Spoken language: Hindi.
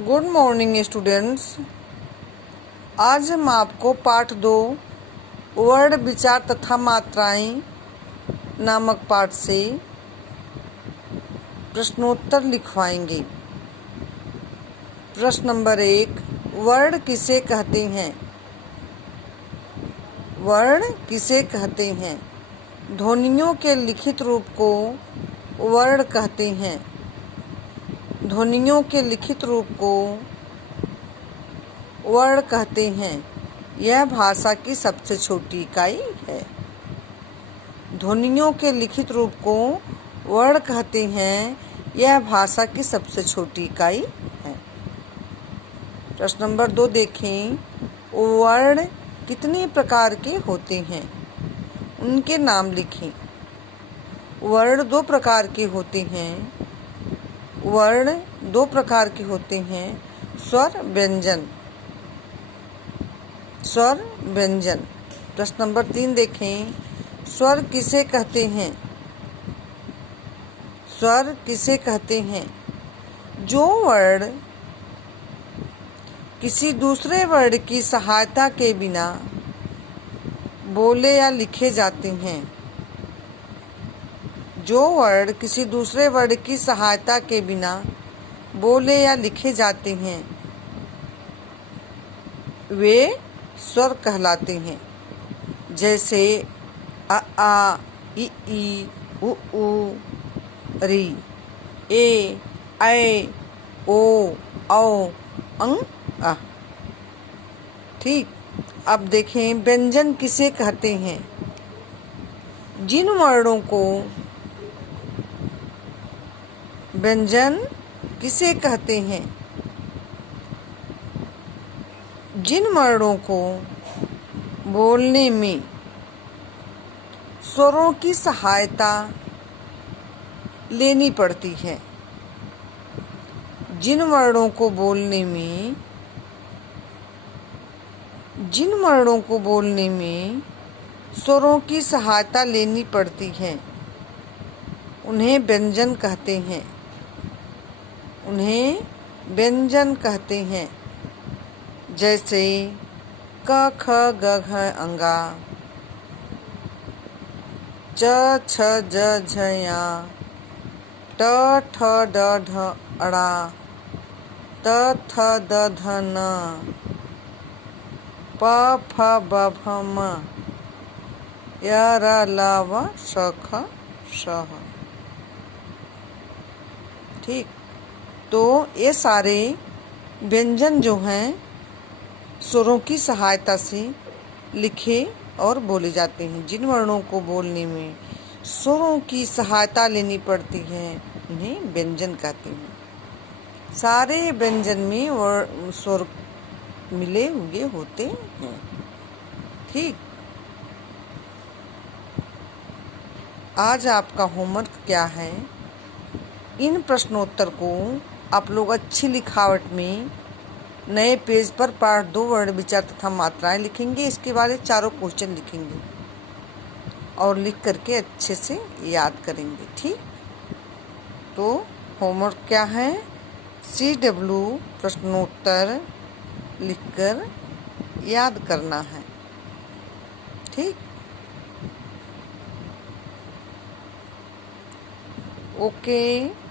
Good morning students. आज हम आपको पाठ 2 वर्ड विचार तथा मात्राएं नामक पाठ से प्रश्नोत्तर लिखवाएंगे। प्रश्न नंबर 1, वर्ण किसे कहते हैं? वर्ण किसे कहते हैं? ध्वनियों के लिखित रूप को वर्ण कहते हैं। ध्वनियों के लिखित रूप को वर्ण कहते हैं। यह भाषा की सबसे छोटी इकाई है। ध्वनियों के लिखित रूप को वर्ण कहते हैं। यह भाषा की सबसे छोटी इकाई है। प्रश्न नंबर 2 देखें। वर्ण कितने प्रकार के होते हैं? उनके नाम लिखें। वर्ण 2 प्रकार के होते हैं। वर्ण 2 प्रकार के होते हैं। स्वर, व्यंजन। स्वर, व्यंजन। प्रश्न नंबर 3 देखें। स्वर किसे कहते हैं? स्वर किसे कहते हैं? जो वर्ण किसी दूसरे वर्ण की सहायता के बिना बोले या लिखे जाते हैं। जो वर्ण किसी दूसरे वर्ण की सहायता के बिना बोले या लिखे जाते हैं वे स्वर कहलाते हैं। जैसे अ आ, इ ई, उ ऊ, री, ए, ऐ, ओ, औ, अं, आ। ठीक। अब देखें व्यंजन किसे कहते हैं? जिन वर्णों को व्यंजन किसे कहते हैं? जिन वर्णों को बोलने में स्वरों की सहायता लेनी पड़ती है। जिन वर्णों को बोलने में स्वरों की सहायता लेनी पड़ती है उन्हें व्यंजन कहते हैं। उन्हें व्यंजन कहते हैं। जैसे क ख ग घ अंगा, च छ ज झ या, ट ठ ड ढ अड़ा, त थ द ध न, प फ ब भ म, य र ल व श ख श। ठीक। तो ये सारे व्यंजन जो हैं स्वरों की सहायता से लिखे और बोले जाते हैं। जिन वर्णों को बोलने में स्वरों की सहायता लेनी पड़ती है उन्हें व्यंजन कहते हैं। सारे व्यंजन में स्वर मिले हुए होते हैं। ठीक। आज आपका होमवर्क क्या है? इन प्रश्नोत्तर को आप लोग अच्छी लिखावट में नए पेज पर पाठ 2 वर्ण विचार तथा मात्राएं लिखेंगे। इसके बाद 4 क्वेश्चन लिखेंगे और लिख करके अच्छे से याद करेंगे। ठीक। तो होमवर्क क्या है? CW प्रश्नोत्तर लिखकर याद करना है। ठीक। ओके।